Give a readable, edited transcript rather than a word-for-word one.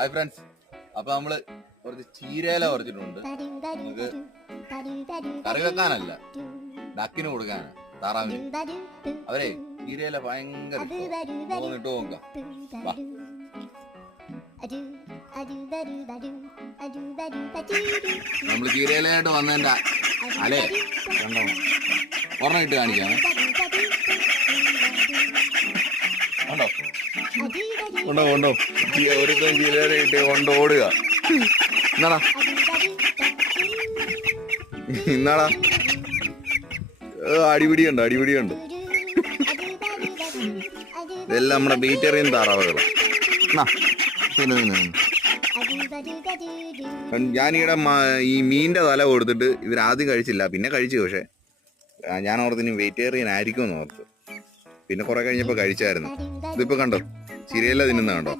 Hi friends, അപ്പൊ നമ്മള് കുറച്ച് ചീരയില പറിച്ചിട്ടുണ്ട്. നമുക്ക് കറി വെക്കാനല്ല, ഡക്കിന് കൊടുക്കാനാ, താറാവിന്. അവരെ ചീരയില ഭയങ്കര ഇട്ട് നോക്കാം. നമ്മള് ചീരയിലായിട്ട് വന്നതിന്റെ അല്ലേ കണ്ടോ, ഒരെണ്ണം ഇട്ട് കാണിക്കാണ്. കണ്ടോ കൊണ്ടോ കൊണ്ടോ ഒരുത്തം ചീരയില ഇട്ട് കൊണ്ട് ഓടുക. എന്നാടാ ഇന്നാടാ അടിപിടിയുണ്ട് അടിപിടിയുണ്ട്. ഇതെല്ലാം നമ്മുടെ വെജിറ്റേറിയൻ താറാവുകളാണ്. ഞാനീടെ ഈ മീനിന്റെ തല കൊടുത്തിട്ട് ഇവരാദ്യം കഴിച്ചില്ല, പിന്നെ കഴിച്ചു. പക്ഷെ ഞാൻ ഓർത്തിന് വെജിറ്റേറിയൻ ആയിരിക്കും എന്ന് ഓർത്ത്. പിന്നെ കുറെ കഴിഞ്ഞപ്പോ കഴിച്ചായിരുന്നു. ഇതിപ്പോ കണ്ടോ, ചീരയില തിന്നുന്ന കണ്ടോ.